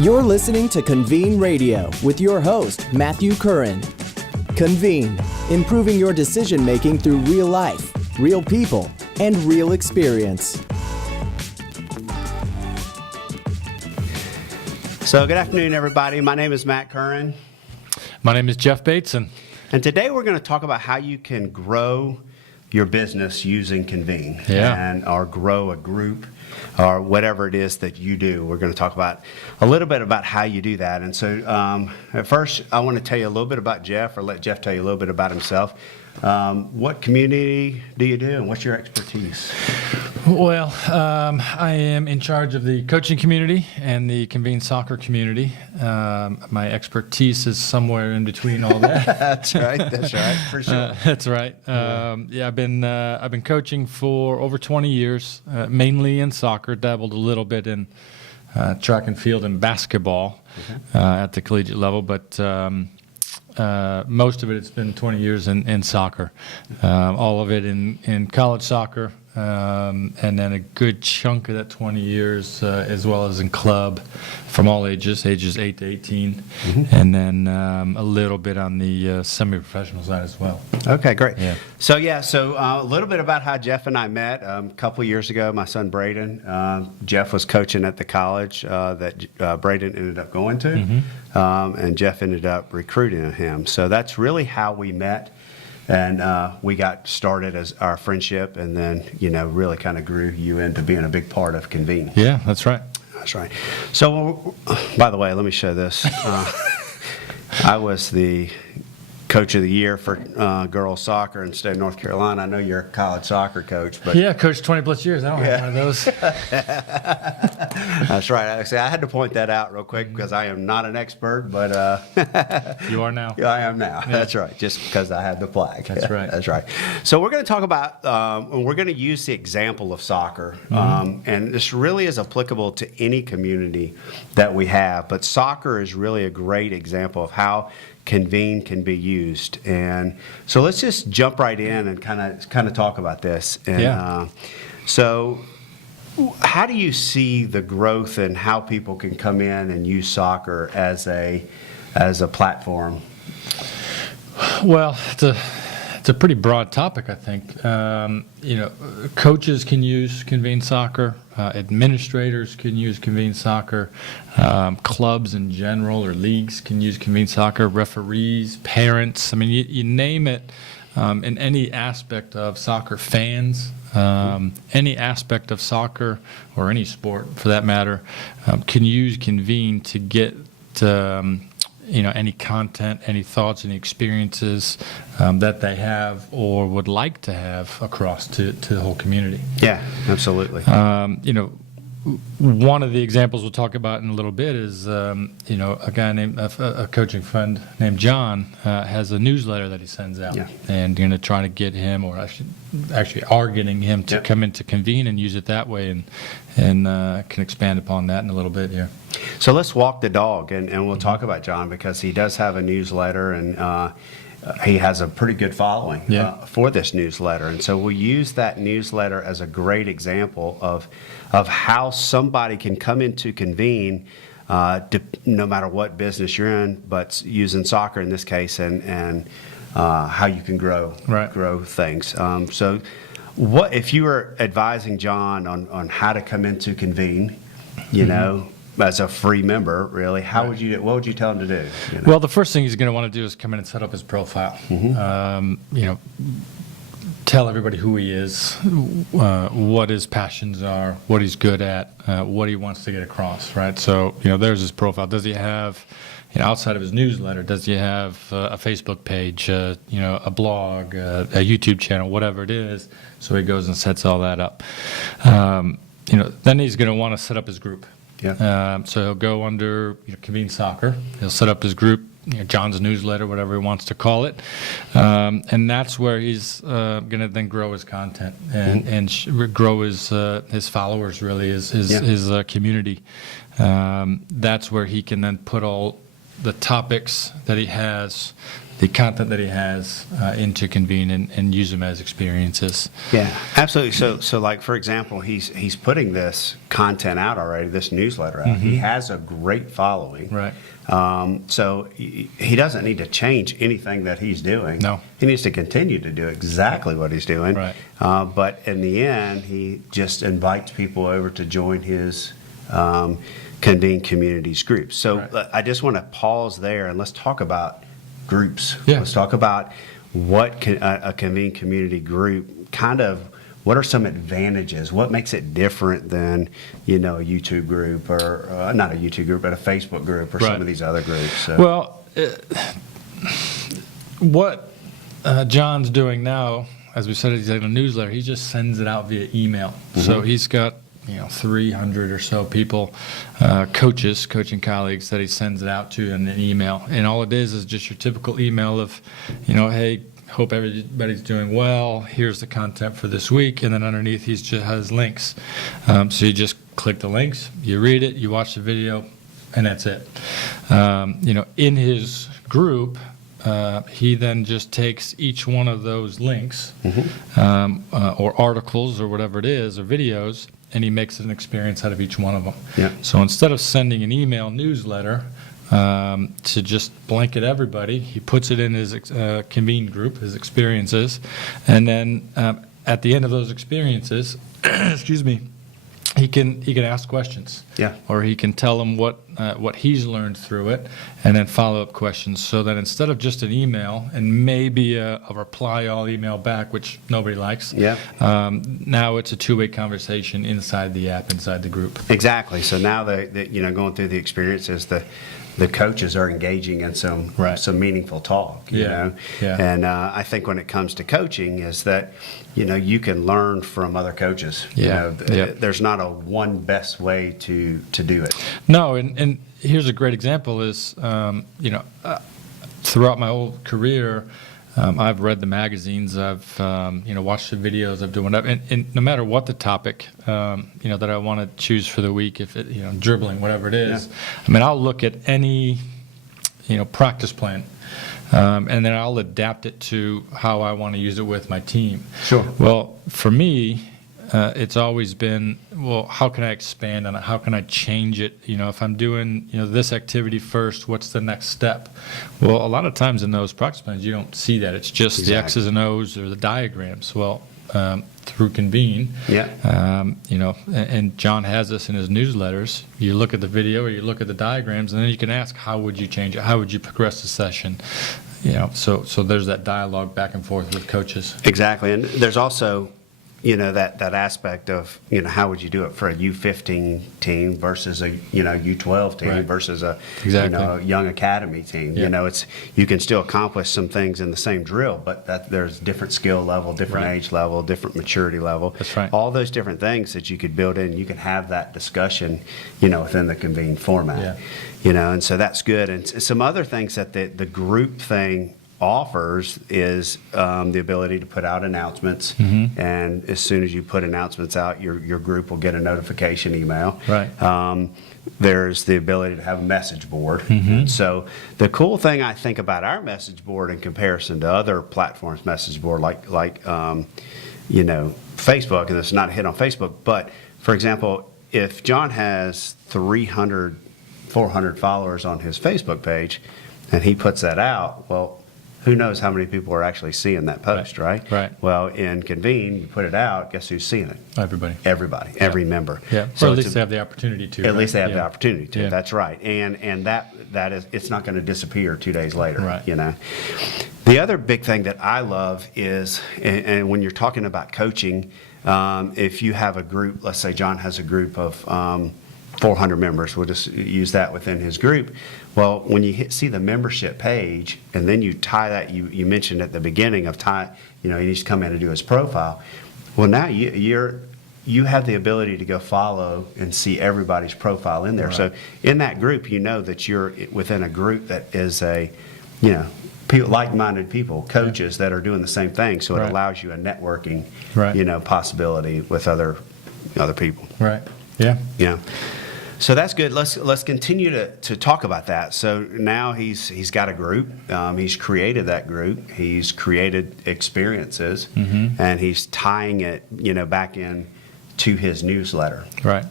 You're listening to Convene Radio with your host, Matthew Currin. Convene, improving your decision-making through real life, real people, and real experience. So good afternoon, everybody. My name is Matt Currin. My name is Jeff Bateson. And today we're going to talk about how you can grow your business using Convene or grow a group or whatever it is that you do. We're going to talk about a little bit about how you do that. And so at first, I want to tell you a little bit about Jeff, or let Jeff tell you a little bit about himself. What community do you do, and what's your expertise? Well, I am in charge of the coaching community and the Convene Soccer community. My expertise is somewhere in between all that. That's right, for sure. That's right. I've been coaching for over 20 years, mainly in soccer, dabbled a little bit in track and field and basketball at the collegiate level, but most of it's been 20 years in soccer, all of it in college soccer, and then a good chunk of that 20 years as well as in club from all ages 8 to 18, and then a little bit on the semi-professional side as well. Okay, great. Yeah. So a little bit about how Jeff and I met. A couple years ago, my son Braden, Jeff was coaching at the college that Braden ended up going to, and Jeff ended up recruiting him. So that's really how we met. And we got started as our friendship, and then, really kind of grew you into being a big part of Convene. Yeah, that's right. That's right. So, by the way, let me show this. I was the coach of the year for girls soccer in the state of North Carolina. I know you're a college soccer coach, but yeah, coached 20 plus years. I don't have one of those. That's right. I had to point that out real quick because I am not an expert, but you are now. I am now. Yeah. That's right. Just because I had the flag. That's right. That's right. So we're going to talk about, we're going to use the example of soccer, and this really is applicable to any community that we have. But soccer is really a great example of how Convene can be used. And so let's just jump right in and kind of talk about this. And so how do you see the growth and how people can come in and use soccer as a platform? Well, it's a pretty broad topic, I think. Coaches can use Convene Soccer. Administrators can use Convene Soccer. Clubs in general or leagues can use Convene Soccer. Referees, parents. I mean, you name it. In any aspect of soccer, fans, any aspect of soccer or any sport for that matter, can use Convene to get any content, any thoughts, any experiences that they have or would like to have across to the whole community. Yeah, absolutely. One of the examples we'll talk about in a little bit is, a guy named a coaching friend named John has a newsletter that he sends out, and trying to get him, or actually are getting him to come into Convene and use it that way, and can expand upon that in a little bit here. So let's walk the dog, and we'll talk about John because he does have a newsletter, and he has a pretty good following for this newsletter. And so we'll use that newsletter as a great example of how somebody can come into Convene, no matter what business you're in, but using soccer in this case, and how you can grow things. So what if you were advising John on how to come into Convene, as a free member, really, what would you tell him to do? Well, the first thing he's going to want to do is come in and set up his profile. Tell everybody who he is, what his passions are, what he's good at, what he wants to get across, right? So, there's his profile. Does he have, outside of his newsletter, does he have a Facebook page, a blog, a YouTube channel, whatever it is? So he goes and sets all that up. Then he's going to want to set up his group. So he'll go under Convene Soccer. He'll set up his group, John's newsletter, whatever he wants to call it, and that's where he's going to then grow his content and grow his followers, really, his community. That's where he can then put all the topics that he has, the content that he has into Convene and use them as experiences. Yeah, absolutely. So like, for example, he's putting this content out already, this newsletter out. He has a great following. Right. So he doesn't need to change anything that he's doing. No. He needs to continue to do exactly what he's doing. Right. But in the end, he just invites people over to join his Convene Communities group. So Right. I just want to pause there and let's talk about groups. Yeah. Let's talk about what a Convene community group kind of, what are some advantages? What makes it different than, a YouTube group or not a YouTube group, but a Facebook group or Right. some of these other groups? So. Well, what John's doing now, as we said, he's in a newsletter. He just sends it out via email. So he's got 300 or so people, coaching colleagues that he sends it out to in an email. And all it is just your typical email of, hey, hope everybody's doing well. Here's the content for this week. And then underneath, he just has links. So you just click the links, you read it, you watch the video, and that's it. In his group, he then just takes each one of those links or articles or whatever it is, or videos, and he makes an experience out of each one of them. Yeah. So instead of sending an email newsletter to just blanket everybody, he puts it in his Convene group, his experiences, and then at the end of those experiences, excuse me, he can ask questions. Yeah. Or he can tell them what he's learned through it, and then follow-up questions. So that instead of just an email and maybe a reply all email back, which nobody likes, Yeah. Now it's a two-way conversation inside the app, inside the group. Exactly. So now going through the experiences, the coaches are engaging in some Right. meaningful talk. Yeah. And I think when it comes to coaching, is that you can learn from other coaches. Yeah. There's not a one best way to do it. No, and here's a great example is, throughout my whole career, I've read the magazines, I've watched the videos, I've done whatever, and no matter what the topic that I want to choose for the week, if it dribbling, whatever it is, I'll look at any practice plan, and then I'll adapt it to how I want to use it with my team. Sure. Well, for me, it's always been, well, how can I expand on it? How can I change it? If I'm doing, this activity first, what's the next step? Well, a lot of times in those practice plans, you don't see that. It's just Exactly. the X's and O's or the diagrams. Well, through Convene, and John has this in his newsletters. You look at the video or you look at the diagrams, and then you can ask, how would you change it? How would you progress the session? So there's that dialogue back and forth with coaches. Exactly. And there's also that aspect of how would you do it for a U15 team versus a U12 team Right. versus a Exactly. young academy team. Yeah. It's you can still accomplish some things in the same drill, but there's different skill level, different Right. age level, different maturity level. That's right. All those different things that you could build in. You can have that discussion within the Convene format. And so that's good. And some other things that the group thing offers is the ability to put out announcements, and as soon as you put announcements out, your group will get a notification email. Right. There's the ability to have a message board. So the cool thing I think about our message board in comparison to other platforms' message board, like Facebook, and it's not a hit on Facebook, but for example, if John has 300, 400 followers on his Facebook page, and he puts that out, well, who knows how many people are actually seeing that post, right? Right. Well, in Convene, you put it out, guess who's seeing it? Everybody. Everybody, every member. Yeah. So Or at it's least they have the opportunity to. at least they have Yeah. the opportunity to. Yeah. That's right. And that is, it's not going to disappear 2 days later. Right. The other big thing that I love is, and when you're talking about coaching, if you have a group, let's say John has a group of 400 members, we'll just use that within his group. Well, when you see the membership page, and then you tie that, you mentioned at the beginning of he needs to come in and do his profile. Well, now you have the ability to go follow and see everybody's profile in there. Right. So in that group, that you're within a group that is like-minded people, coaches that are doing the same thing. So it Right. allows you a networking, Right. possibility with other people. Right. Yeah. Yeah. So that's good. Let's continue to talk about that. So now he's got a group. He's created that group. He's created experiences, and he's tying it, back in to his newsletter. Right.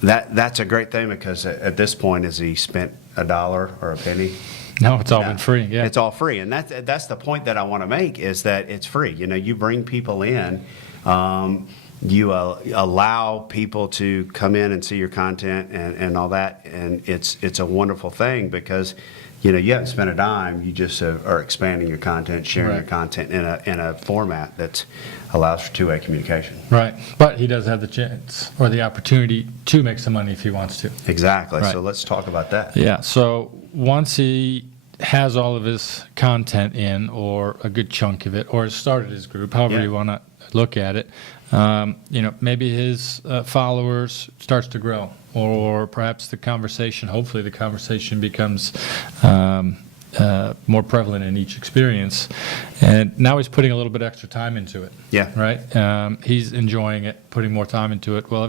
That's a great thing, because at this point, has he spent $1 or a penny? No, it's all been free. Yeah, it's all free, and that's the point that I want to make, is that it's free. You bring people in. You allow people to come in and see your content and all that, and it's a wonderful thing, because you haven't spent a dime. You just are expanding your content, sharing your content in a format that allows for two-way communication. Right, but he does have the chance or the opportunity to make some money if he wants to. Exactly. Right. So let's talk about that. Yeah. So once he has all of his content in, or a good chunk of it, or has started his group, however you want to look at it, maybe his followers starts to grow, or perhaps hopefully the conversation becomes more prevalent in each experience, and now he's putting a little bit extra time into it. Yeah. Right. He's enjoying it, putting more time into it. Well,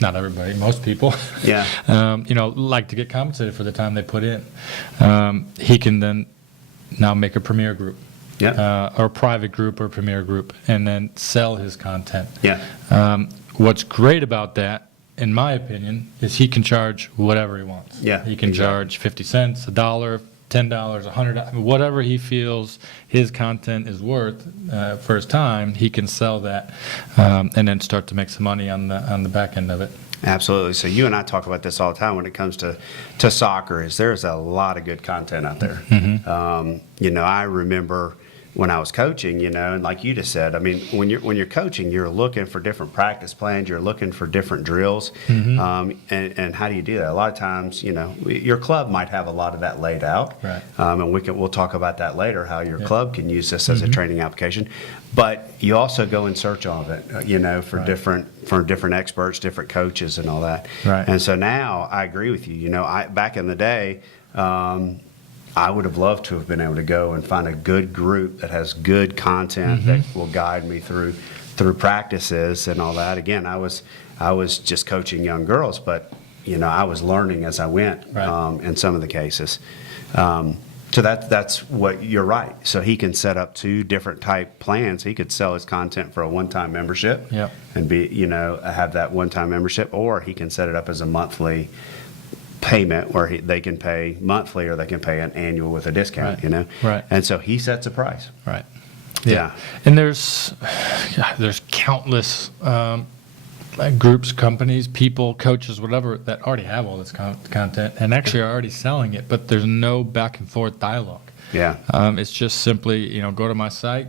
not everybody, most people, Yeah. Like to get compensated for the time they put in. He can then now make a premier group. Yeah. Or a private group or premier group, and then sell his content. Yeah. What's great about that, in my opinion, is he can charge whatever he wants. Yeah, He can charge 50 cents, $1, $10, $100, whatever he feels his content is worth for his time. He can sell that, and then start to make some money on the back end of it. Absolutely. So you and I talk about this all the time when it comes to soccer. There's a lot of good content out there. I remember when I was coaching, and like you just said, I mean, when you're coaching, you're looking for different practice plans, you're looking for different drills, and how do you do that? A lot of times, your club might have a lot of that laid out, right. And we'll talk about that later, how your club can use this as a training application. But you also go in search of it, for different experts, different coaches, and all that. Right. And so now I agree with you. Back in the day, I would have loved to have been able to go and find a good group that has good content that will guide me through practices and all that. Again, I was just coaching young girls, but I was learning as I went, in some of the cases. So that's what you're right. So he can set up 2 different type plans. He could sell his content for a one-time membership, and have that one-time membership, or he can set it up as a monthly payment where they can pay monthly, or they can pay an annual with a discount. Right. And so he sets a price. Right. Yeah. And there's countless groups, companies, people, coaches, whatever, that already have all this content and actually are already selling it, but there's no back and forth dialogue. Yeah. It's just simply, go to my site,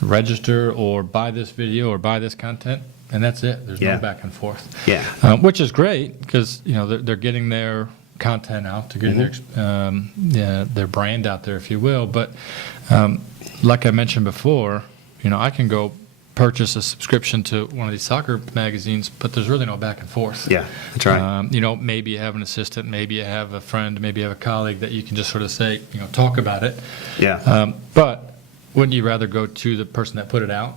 register, or buy this video or buy this content, and that's it. There's no back and forth. Yeah. Which is great, because they're getting their content out, to get their brand out there, if you will. But like I mentioned before, I can go purchase a subscription to one of these soccer magazines, but there's really no back and forth. Yeah, that's right. Maybe you have an assistant, maybe you have a friend, maybe you have a colleague that you can just sort of say, talk about it. Yeah. But wouldn't you rather go to the person that put it out?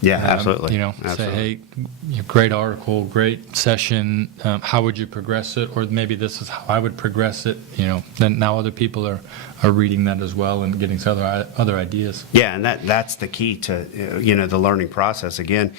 Yeah, absolutely. Say, hey, great article, great session. How would you progress it? Or maybe this is how I would progress it. Then now other people are reading that as well and getting some other ideas. Yeah, and that's the key to the learning process. Again,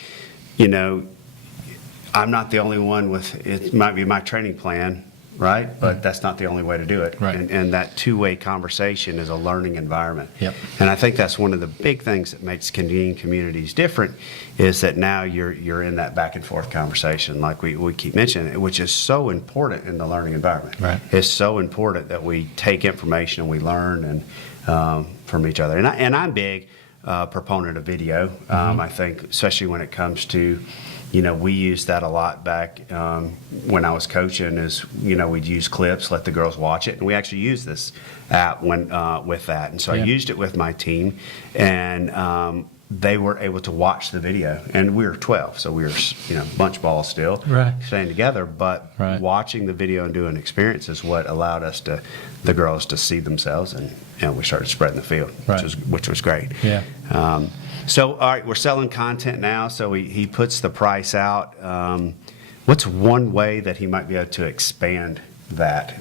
I'm not the only one with it. Might be my training plan, right? But that's not the only way to do it. Right. And that two-way conversation is a learning environment. Yep. And I think that's one of the big things that makes Convene communities different, is that now you're in that back and forth conversation, like we keep mentioning, which is so important in the learning environment. Right. It's so important that we take information and we learn and from each other. And I'm big proponent of video. I think, especially when it comes to, we used that a lot back when I was coaching, is, we'd use clips, let the girls watch it. And we actually used this app with that. And so I used it with my team, and they were able to watch the video. And we were 12, so we were, bunch ball still, staying together. But watching the video and doing experience is what allowed the girls to see themselves. And we started spreading the field, which was great. Yeah. So, all right, we're selling content now, so he puts the price out. What's one way that he might be able to expand that,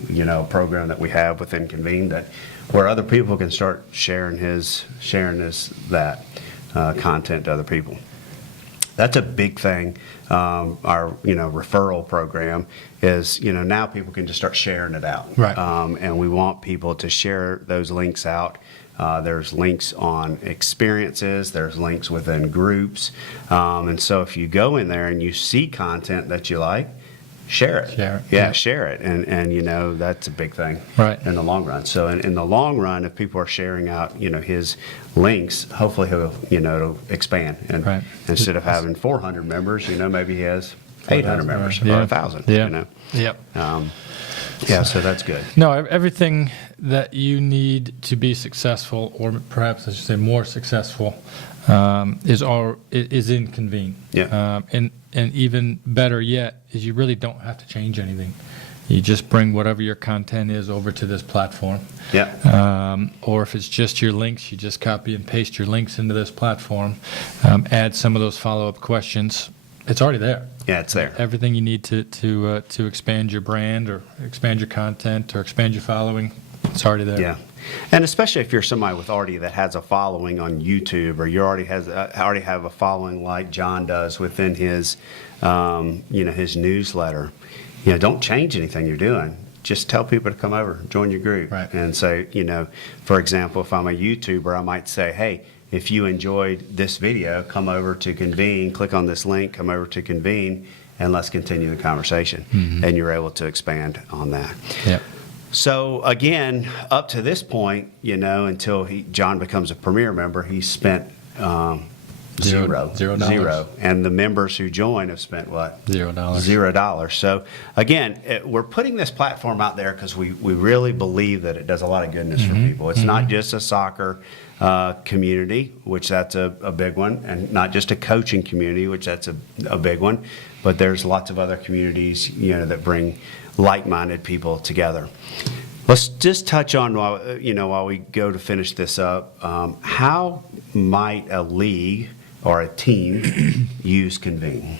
program that we have within Convene, that where other people can start sharing that content to other people? That's a big thing. Our referral program is now people can just start sharing it out, Right. And we want people to share those links out. There's links on experiences, there's links within groups, and so if you go in there and you see content that you like, share it. Yeah, share it, and that's a big thing, Right. in the long run. So in the long run, if people are sharing out his links, hopefully he'll it'll expand, and Right. instead of having 400 members, maybe he has 800 members or 1,000. Yep. Yeah, so that's good. No, everything that you need to be successful, or perhaps I should say more successful, is in Convene. Yeah. And even better yet is you really don't have to change anything. You just bring whatever your content is over to this platform. Yeah. Or if it's just your links, you just copy and paste your links into this platform, add some of those follow-up questions. It's already there. Yeah, it's there. Everything you need to expand your brand or expand your content or expand your following, it's already there. Yeah, and especially if you're somebody that has a following on YouTube, or you already have a following like John does within his his newsletter. Don't change anything you're doing. Just tell people to come over, join your group, Right. and say, for example, if I'm a YouTuber, I might say, hey, if you enjoyed this video, come over to Convene, click on this link, come over to Convene, and let's continue the conversation. Mm-hmm. And you're able to expand on that. Yeah. So again, up to this point, until John becomes a premier member, he's spent zero. And the members who join have spent what? $0. $0. So again, we're putting this platform out there because we really believe that it does a lot of goodness for people. It's not just a soccer community, which that's a big one, and not just a coaching community, which that's a big one, but there's lots of other communities, that bring like-minded people together. Let's just touch on, while we go to finish this up, how might a league or a team use Convene?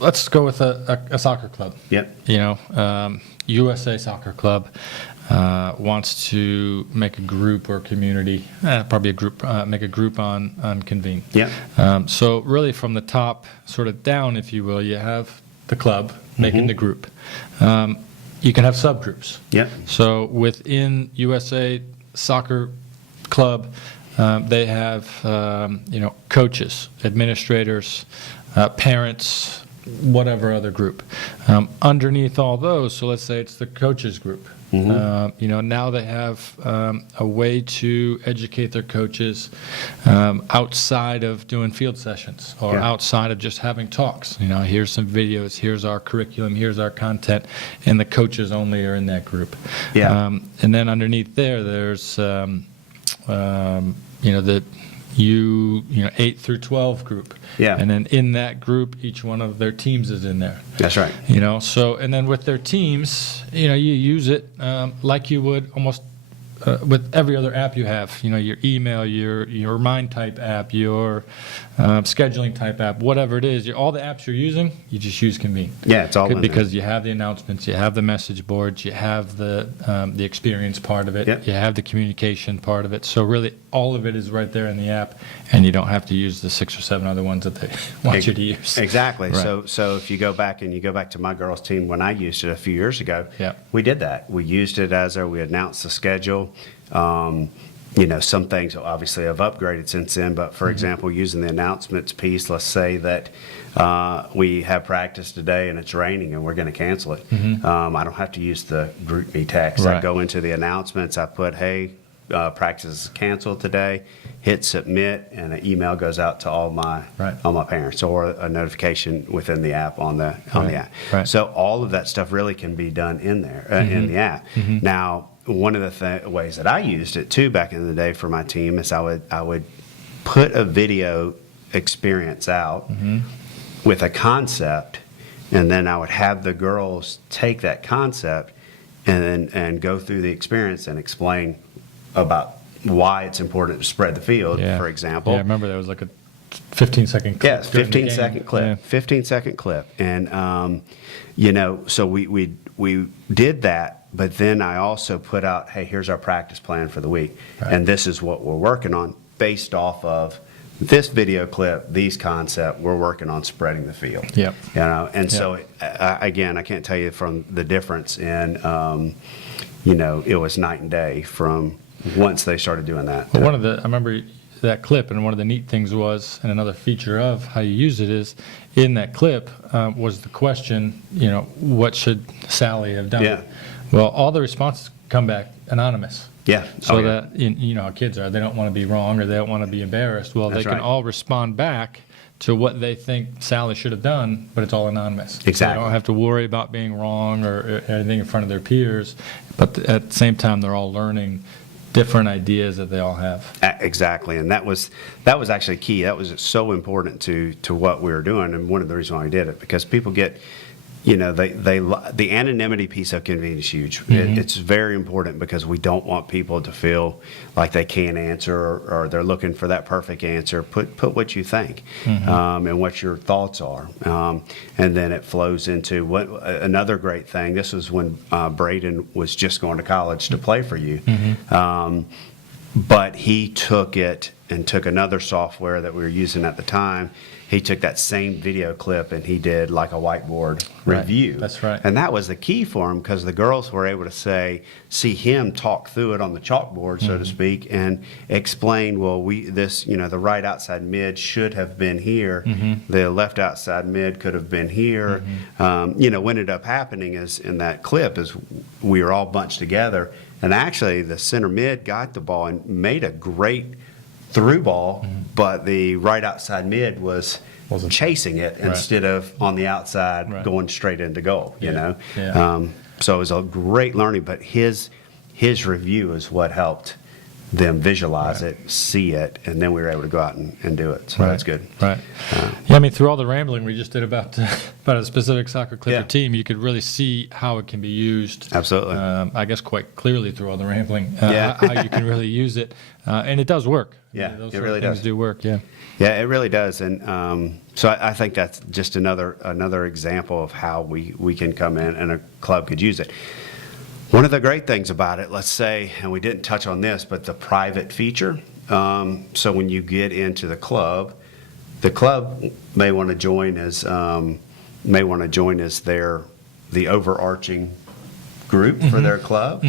Let's go with a soccer club. Yep. USA Soccer Club wants to make a group or community, probably a group, make a group on Convene. Yeah. So really from the top sort of down, if you will, you have the club making the group. You can have subgroups. Yep. So within USA Soccer Club, they have coaches, administrators, parents, whatever other group. Underneath all those, so let's say it's the coaches group. Now they have a way to educate their coaches outside of doing field sessions or outside of just having talks. Here's some videos, here's our curriculum, here's our content, and the coaches only are in that group. Yeah. And then underneath there's the 8 through 12 group. Yeah. And then in that group, each one of their teams is in there. That's right. So, and then with their teams, you use it like you would almost with every other app you have. Your email, your Remind type app, your scheduling type app, whatever it is, all the apps you're using, you just use Convene. Yeah, it's all in there. Because you have the announcements, you have the message boards, you have the experience part of it, Yep. you have the communication part of it. So really, all of it is right there in the app, and you don't have to use the 6 or 7 other ones that they want you to use. Exactly. Right. So if you go back to my girls' team when I used it a few years ago, Yep. we did that. We used it we announced the schedule. Some things obviously have upgraded since then, but for example, using the announcements piece, let's say that we have practice today and it's raining and we're going to cancel it. I don't have to use the group me text. I Right. go into the announcements, I put, hey, practice is canceled today, hit submit, and an email goes out to all my parents, or a notification within the app on the app. Right. So all of that stuff really can be done in there in the app. Now, one of the ways that I used it too back in the day for my team is I would put a video experience out with a concept, and then I would have the girls take that concept and go through the experience and explain about why it's important to spread the field, for example. Yeah, I remember there was like a 15-second clip. Yes, 15-second clip. Yeah. 15-second clip. And, so we did that, but then I also put out, hey, here's our practice plan for the week. Right. And this is what we're working on based off of this video clip, these concepts, we're working on spreading the field. Yep. And so, again, I can't tell you from the difference in, it was night and day from once they started doing that. But I remember that clip, and one of the neat things was, and another feature of how you use it is, in that clip was the question, what should Sally have done? Yeah. Well, all the responses come back anonymous. Yeah. So that, how kids are, they don't want to be wrong or they don't want to be embarrassed. Well, That's they can all respond back to what they think Sally should have done, but it's all anonymous. Exactly. So they don't have to worry about being wrong or anything in front of their peers, but at the same time, they're all learning different ideas that they all have. Exactly, and that was actually key. That was so important to what we were doing, and one of the reasons why I did it, because people get, the anonymity piece of Convene is huge. Mm-hmm. It's very important because we don't want people to feel like they can't answer or they're looking for that perfect answer. Put what you think, Mm-hmm. and what your thoughts are, and then it flows into another great thing. This was when Braden was just going to college to play for you, but he took it and took another software that we were using at the time. He took that same video clip and he did like a whiteboard review. That's right. And that was the key for him, because the girls were able to see him talk through it on the chalkboard, so to speak, and explain, well, the right outside mid should have been here. The left outside mid could have been here. What ended up happening is in that clip is we were all bunched together, and actually the center mid got the ball and made a great through ball, but the right outside mid wasn't chasing it instead of on the outside going straight into goal. Yeah. So it was a great learning, but his review is what helped them visualize it, see it, and then we were able to go out and do it. So that's good. Right. Through all the rambling we just did about a specific soccer clip or team, you could really see how it can be used. Absolutely. I guess quite clearly through all the rambling, how you can really use it, and it does work. Yeah, those it really things does. do work. Yeah. Yeah, it really does, and so I think that's just another example of how we can come in and a club could use it. One of the great things about it, let's say, and we didn't touch on this, but the private feature. So when you get into the club may want to join as the overarching group for their club.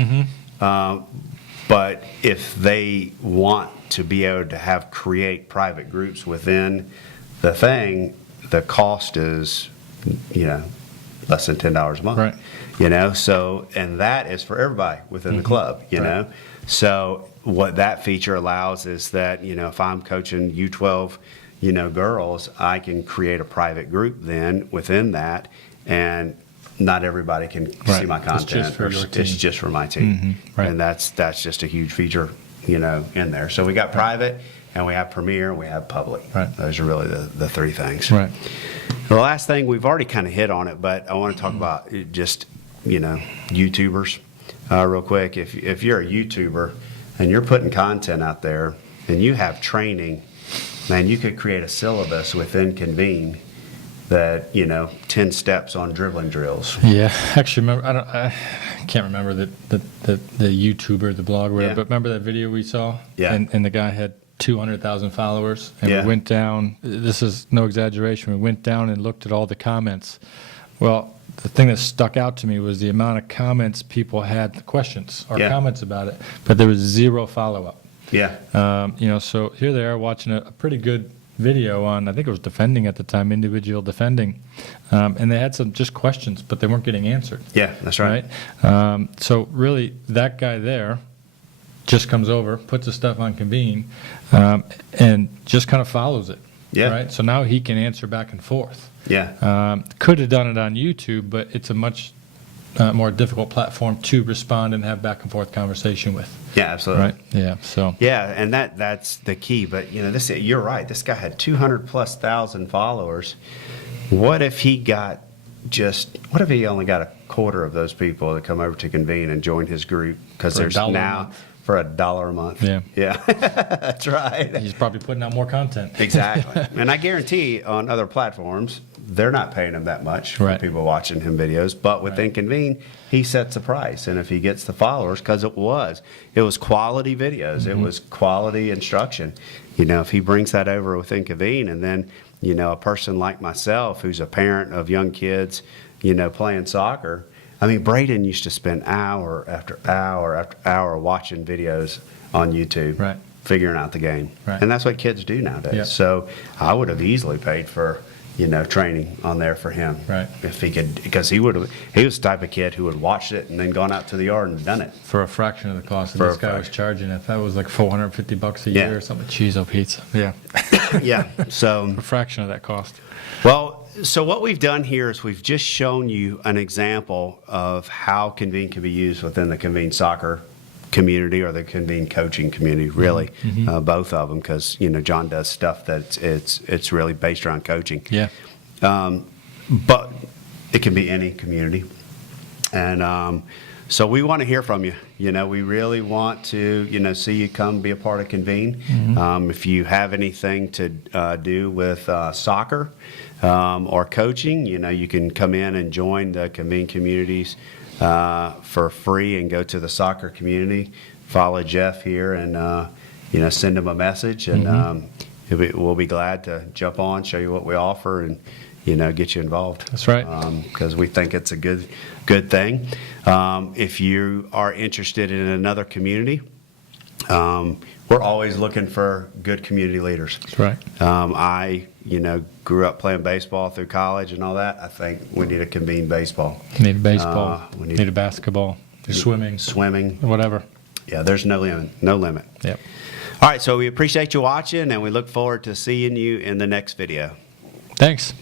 But if they want to be able to create private groups within the thing, the cost is, less than $10 a month. Right. So, and that is for everybody within the club, know. So what that feature allows is that, if I'm coaching U12, girls, I can create a private group then within that, and not everybody can see my content. It's just for your team. It's just for my team. Right. And that's just a huge feature, in there. So we got private, and we have Premier, and we have public. Right. Those are really the three things. Right. The last thing, we've already kind of hit on it, but I want to talk about just, YouTubers real quick. If you're a YouTuber and you're putting content out there and you have training, man, you could create a syllabus within Convene that, 10 steps on dribbling drills. Yeah, actually, I can't remember the YouTuber, the blogger, but remember that video we saw? Yeah. And the guy had 200,000 followers, and Yeah. we went down, this is no exaggeration, we went down and looked at all the comments. Well, the thing that stuck out to me was the amount of comments people had, questions or comments about it, but there was zero follow-up. Yeah. So here they are watching a pretty good video on, I think it was defending at the time, individual defending, and they had some just questions, but they weren't getting answered. Yeah, that's right. So really, that guy there just comes over, puts his stuff on Convene, and just kind of follows it. Yeah. Right. So now he can answer back and forth. Yeah. Could have done it on YouTube, but it's a much more difficult platform to respond and have back and forth conversation with. Yeah, absolutely. Right. Yeah. So. Yeah, and that's the key. But you're right. This guy had 200,000+ followers. What if he only got a quarter of those people to come over to Convene and join his group? Because there's now for $1 a month. Yeah. Yeah, that's right. He's probably putting out more content. Exactly. And I guarantee on other platforms, they're not paying him that much for Right. people watching him videos. But within Convene, he sets the price. And if he gets the followers, because it was quality videos, it was quality instruction. You know, if he brings that over within Convene, and then, you know, a person like myself who's a parent of young kids, you know, playing soccer. I mean, Braden used to spend hour after hour after hour watching videos on YouTube, Right. figuring out the game. Right. And that's what kids do nowadays. Yep. So I would have easily paid for, you know, training on there for him. Right. If he could, because he was the type of kid who would watch it and then gone out to the yard and done it. For a fraction of the cost that For this a guy was fraction. charging, if that was like $450 a Yeah. year or something, cheese on pizza. Yeah. Yeah. So, A fraction of that cost. well, so what we've done here is we've just shown you an example of how Convene can be used within the Convene Soccer community or the Convene coaching community, really, both of them, because, you know, John does stuff that it's really based around coaching. Yeah. But it can be any community. And so we want to hear from you. You know, we really want to, you know, see you come be a part of Convene. If you have anything to do with soccer or coaching, you know, you can come in and join the Convene communities for free and go to the soccer community. Follow Jeff here and, you know, send him a message. And we'll be glad to jump on, show you what we offer, and, you know, get you involved. That's right. Because we think it's a good thing. If you are interested in another community, we're always looking for good community leaders. That's right. I, you know, grew up playing baseball through college and all that. I think we need a Convene baseball. Need a baseball. we Need a basketball. Swimming. Swimming. Whatever. Yeah, there's no limit. No limit. Yep. All right, so we appreciate you watching, and we look forward to seeing you in the next video. Thanks.